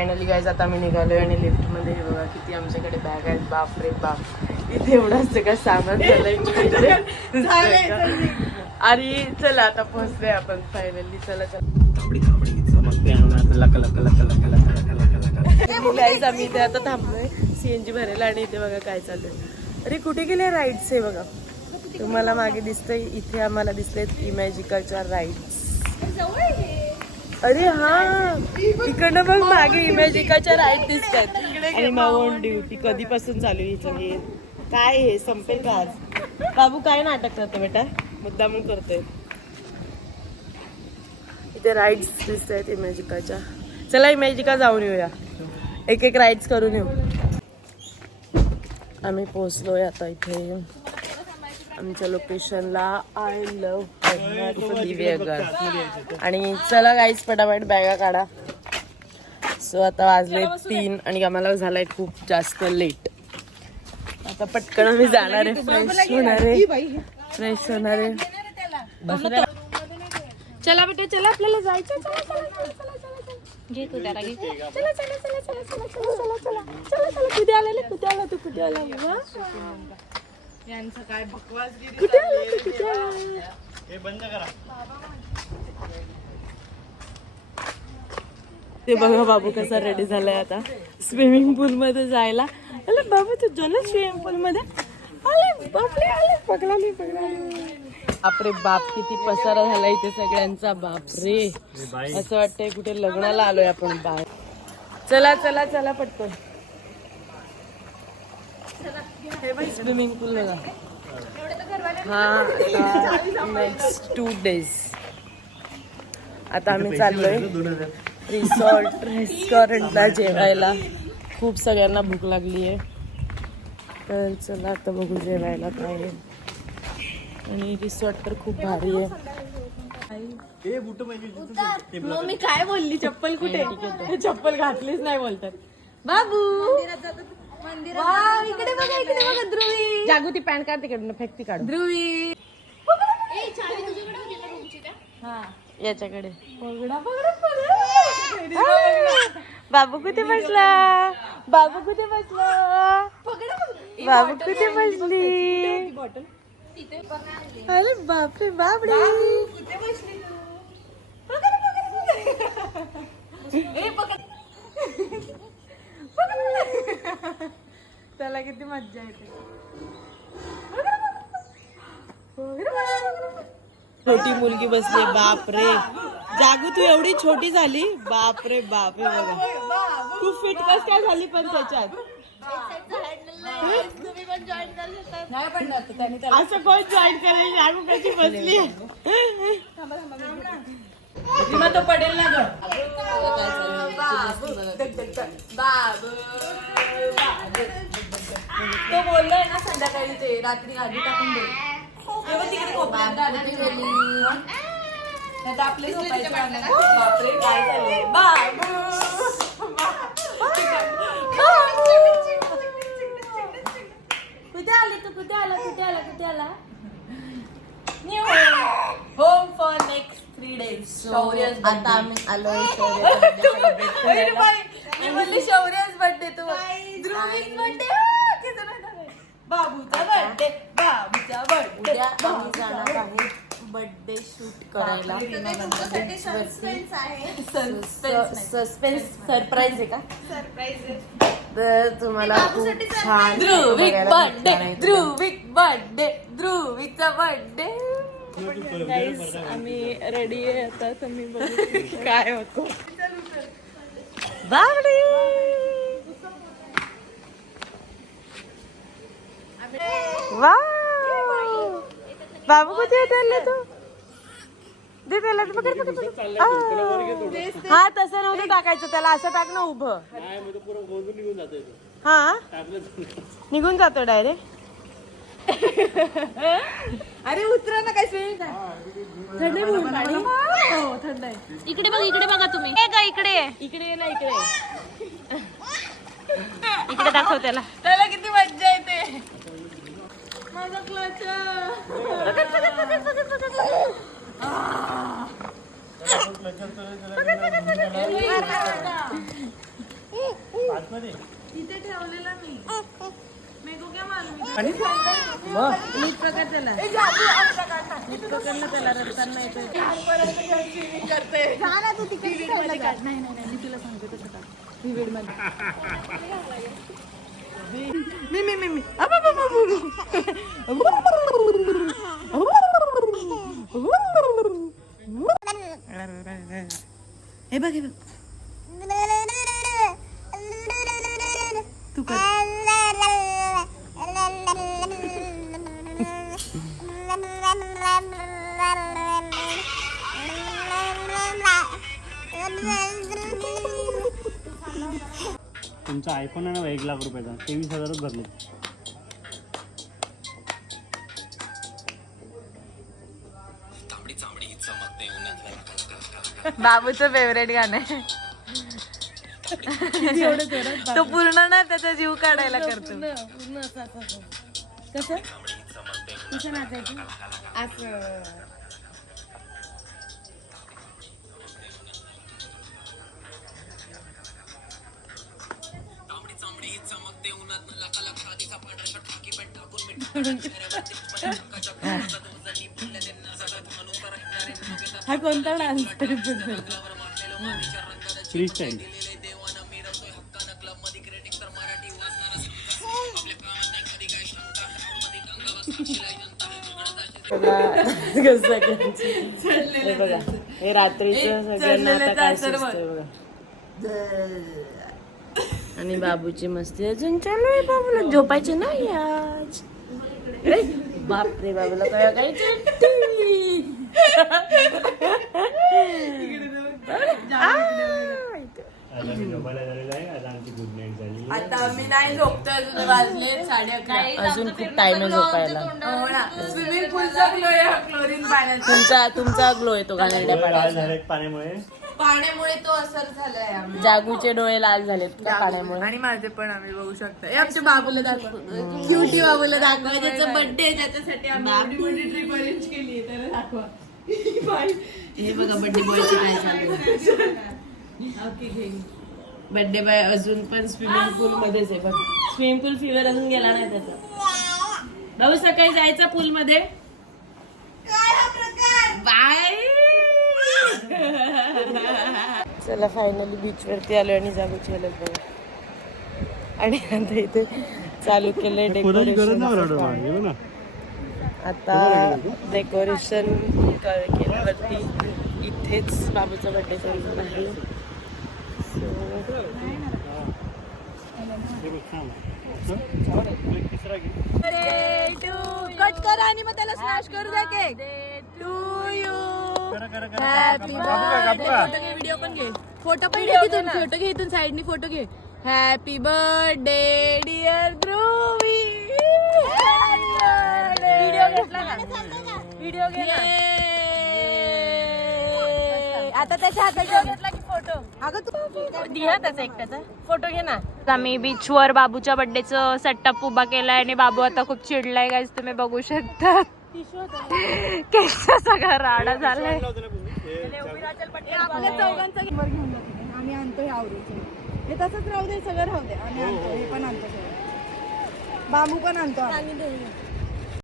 Finally guys आता आम्ही निघालोय आणि लिफ्ट मध्ये हे बघा किती आमच्याकडे बॅग आहेत. बाप रे बाप, इथे एवढं सगळं सामान झालंय. आणि चला आता पोहोचलोय आपण फायनली. चला गाईज आम्ही इथे आता थांबलोय सीएनजी भरायला आणि इथे बघा काय चाललंय. अरे कुठे गेले राईड्स हे बघा. तुम्हाला मागे दिसतंय, इथे आम्हाला दिसतंय इमॅजिकाच्या राईड्स. अरे हा इकडनं बघ मागे इमॅजिकाच्या राईड दिसतात. आणि माउंट ड्यूटी कधीपासून चालू हिचं हे काय हे संपेल का आज. बाबू काय नाटक करतो बेटा, मुद्दामून करतोय. इथे राईड्स दिसत आहेत इमॅजिकाच्या. चला इमॅजिका जाऊन येऊया, एक एक राईड्स करून येऊ. आम्ही पोहोचलोय आता इथे आमच्या लोकेशनला. I love Diveagar. आणि चला गाईज पटापट बॅगा काढा. सो आता वाजले 3 आणि आम्हाला झालाय खूप जास्त लेट. आता पटकन आम्ही जाणार आहे, फ्रेश होणार आहे. चला बेटा चला आपल्याला जायचं. घे तू त्याला घे. चला कुठे आलेले, कुठे आला तू, कुठे आला यांचं काय बकवासगिरी. कुठे आला हे बंद करा. ते बघा बाबू कसा रेडी झालाय आता स्विमिंग पूल मध्ये जायला. अरे बाबू तू गेला स्विमिंग पूल मध्ये. अरे बापरे, आले पगलाली. बापरे बाप किती पसारा झाला इथे सगळ्यांचा. बापरे असं वाटतंय कुठे लग्नाला आलोय आपण बाहेर. चला चला चला पटकन. हे बाई स्विमिंग पूल बघा. हा नेक्स्ट 2 days आता आम्ही चाललोय रेस्टॉरंटला जेवायला. खूप सगळ्यांना भूक लागली आहे तर चला आता बघू जेवायला काय आहे. आणि रिसॉर्ट तर खूप भारी आहे. मग मी काय बोलली, चप्पल कुठे, चप्पल घातलीच नाही बोलतात बाबू. इकडे बघा, इकडे बघा ध्रुवी. जागू ती पॅन काढ तिकडून, फेकती काढ. ध्रुवी याच्याकडे. बाबू कुठे बसला, बाबू कुठे बसला, बाबू कुठे बसली. अरे बापरे बापरे त्याला किती मज्जा येते. छोटी मुलगी बसली. बापरे जागू तू एवढी छोटी झाली. बापरे बापरे बघा तू फिट कस काय झाली पण त्याच्यात. असं कोण जॉईन करायची. जागू कशी बसली. मग तो पडेल ना ग. तो बोललोय ना संध्याकाळी ते रात्री आधी टाकून दे. तिकडे कोपऱ्यात आपले बापरे काय झाले. बाबू कुठे आली तू, कुठे आला, कुठे आला, कुठे आला. New home for next 3 days. आता आम्ही आलोय शौर्यच बर्थडे. तू ध्रुवीच बर्थडे, बाबूचा बर्थडे, बाबूचा बर्थडे. उद्या आम्ही जाणार आहे बर्थडे शूट करायला. सस्पेन्स सरप्राईज आहे का. सरप्राईज तर तुम्हाला खूप छान. ध्रुविक बर्थडे, ध्रुविक बर्थडे, ध्रुवीचा बर्थडे. गाईज आम्ही रेडी आहे आता. तुम्ही बघू काय होतो. बापरे वा बाबू कुठे उतरले तू. दे त्याला. हा तसं नव्हतं टाकायचं त्याला, असं टाक ना उभं. हा निघून जातो डायरेक्ट. अरे उतरा ना काय स्विमिंग. थंड आहे पाणी. हो थंड आहे. इकडे बघ, इकडे बघा तुम्ही. इकडे इकडे ना इकडे. इकडे दाखव त्याला. त्याला किती मज्जा येते. माझा क्लच. तिथे ठेवलेला मी मेको क्या मालूम आणि नीट प्रकार त्याला नीट पकडलं त्याला रडताना येते करते नाही मी तुला सांगते कसं टाक विविड मध्ये मी हे बघ तू कर तुमचा आयफोन आहे ना 1 लाख रुपयाचा 23,000च भरले. बाबूचं फेवरेट गाणं आहे. तो पूर्ण ना त्याचा जीव काढायला करतो. कसं कसं नाचायचं असं. हा कोणता डान्स फ्री स्टाईल. हे बघा हे रात्रीचं सगळ्यांना आता काय सुचतंय बघा. आणि बाबूची मस्ती अजून चालू आहे. बाबूला झोपायचे नाही आज. अरे बाप रे बाबूला काय काय आता आम्ही नाही झोपतोय. अजून वाजले 11:30. अजून खूप टाइम आहे झोपायला. स्विमिंग पूलचा ग्लो आहे क्लोरीन पाण्याचा. तुमचा ग्लो येतो घाणेरड्या पाण्यामुळे पाण्यामुळे तो असर झालाय. जागूचे डोळे लाल झालेत का पाण्यामुळे. आणि माझे पण आम्ही बघू शकतो. हे आमच्या बाबूला दाखव क्युटी बाबूला दाखवा. ज्याचा बर्थडे आहे त्याच्यासाठी आम्ही एवढी मोठी ट्रिप अरेंज केली आहे. त्याला दाखवा. हे बघा बर्थडे बॉयचे काय चालू. बर्थडे बॉय अजून पण स्विमिंग पूल मध्येच आहे. बघ स्विमिंग पूल फीवर अजून गेला नाही त्याचा. भाऊ सकाळी जायचा पूल मध्ये. बाय. चला फायनली बीच वरती आलो आणि जागूची हालत बघा. आणि आता इथे चालू केलंय डेकोरेशन. आता डेकोरेशन केल्यावरती इथेच बाबूचा बर्थडे चालू आहे. कट कर आणि मग त्याला स्मॅश करू दे cake. To you happy birthday. Video पण घे. फोटो पण घे तिथून. फोटो घे इथून साईडनी फोटो घे. हॅपी बर्थडे डिअर ध्रुवी. व्हिडिओ घेतला का? व्हिडिओ घेतला. आता त्याच्या हातात घेतला की फोटो. अगं तू दिहा त्याचा एकट्याचा फोटो घे ना. आम्ही बीचवर बाबूच्या बर्थडेचं सेटअप उभा केलाय आणि बाबू आता खूप चिडलाय गाईज. तुम्ही बघू शकता केसा सगळा राडा झालाय. आपल्या चौघांचा घेऊन जातो आम्ही. आणतो हे आवडीचे. हे तसंच राहू दे. सगळं राहू दे. आम्ही आणतो. हे पण आणतो. सगळं बांबू पण आणतो.